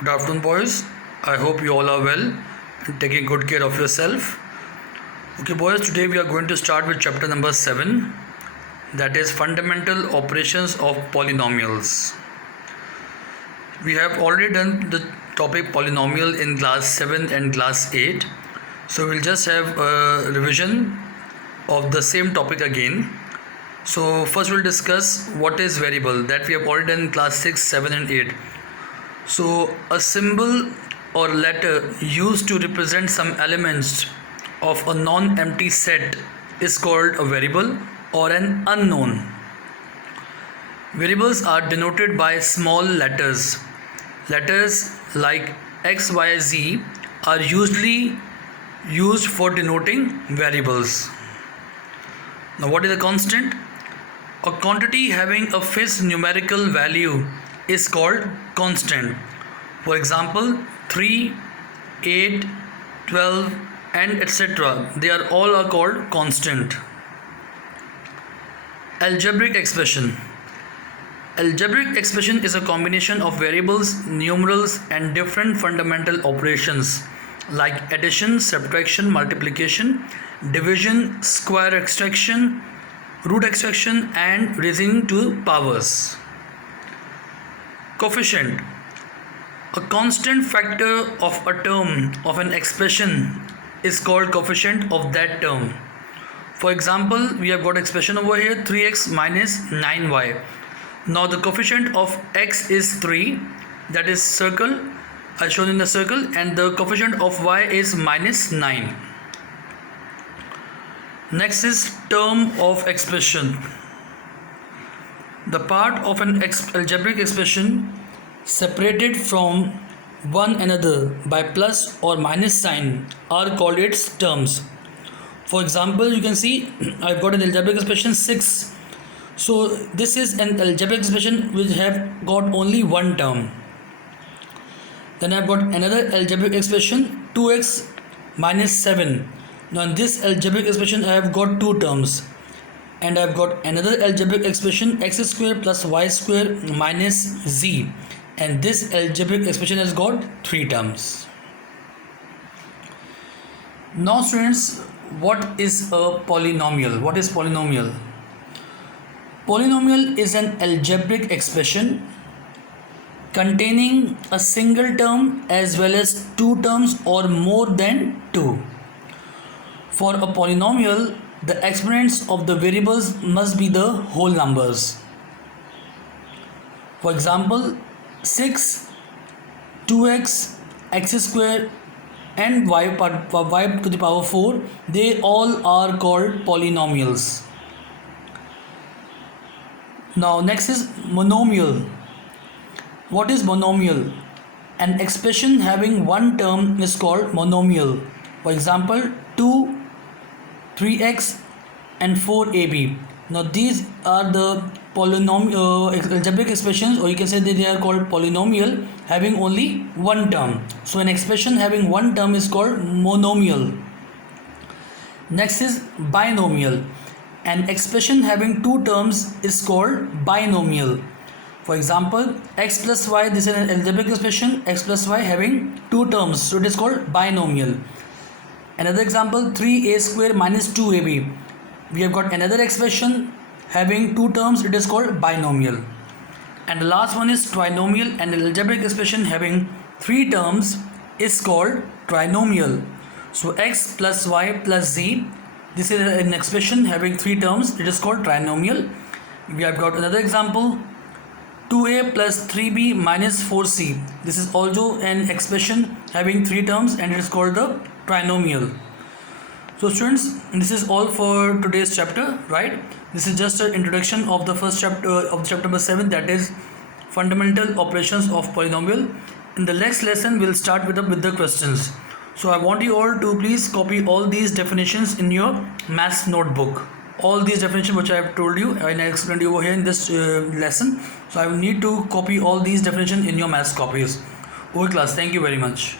Good afternoon, boys. I hope you all are well and taking good care of yourself. Okay, boys, today we are going to start with chapter number 7, that is fundamental operations of polynomials. We have already done the topic polynomial in class 7 and class 8, so we'll just have a revision of the same topic again. So, first we'll discuss what is variable, that we have already done in class 6, 7, and 8. So, a symbol or letter used to represent some elements of a non-empty set is called a variable or an unknown. Variables are denoted by small letters. Letters like X, Y, Z are usually used for denoting variables. Now, what is a constant? A quantity having a fixed numerical value is called constant. For example, 3, 8, 12 and etc. They are all called constant. Algebraic expression. Algebraic expression is a combination of variables, numerals and different fundamental operations like addition, subtraction, multiplication, division, square extraction, root extraction and raising to powers. Coefficient. A constant factor of a term of an expression is called coefficient of that term. For example, we have got expression over here 3x minus 9y. Now the coefficient of x is 3, that is circle, as shown in the circle, and the coefficient of y is minus 9. Next is term of expression. The part of an algebraic expression separated from one another by plus or minus sign are called its terms. For example, you can see I've got an algebraic expression 6. So this is an algebraic expression which have got only one term. Then I've got another algebraic expression 2x minus 7. Now in this algebraic expression I have got two terms. And I've got another algebraic expression x square plus y square minus z. And this algebraic expression has got three terms. Now students, what is a polynomial? What is polynomial? Polynomial is an algebraic expression containing a single term as well as two terms or more than two. For a polynomial, the exponents of the variables must be the whole numbers. For example, 6, 2x, x square and y to the power 4, they all are called polynomials. Now next is monomial. What is monomial? An expression having one term is called monomial. For example, 2, 3x and 4ab. Now these are the polynomial algebraic expressions, or you can say that they are called polynomial having only one term. So an expression having one term is called monomial. Next is binomial. An expression having two terms is called binomial. For example, x plus y, this is an algebraic expression, x plus y having two terms, so it is called binomial. Another example, 3a square minus 2ab. We have got another expression having two terms, it is called binomial. And the last one is trinomial, and an algebraic expression having three terms is called trinomial. So x plus y plus z, this is an expression having three terms, it is called trinomial. We have got another example, 2a plus 3b minus 4c. This is also an expression having three terms and it is called the trinomial. So students, this is all for today's chapter, right? This is just an introduction of the first chapter of chapter number 7, that is fundamental operations of polynomial. In the next lesson, we'll start with the questions. So I want you all to please copy all these definitions in your maths notebook. All these definitions which I have told you and I explained you over here in this lesson. So I will need to copy all these definitions in your maths copies. Okay class, thank you very much.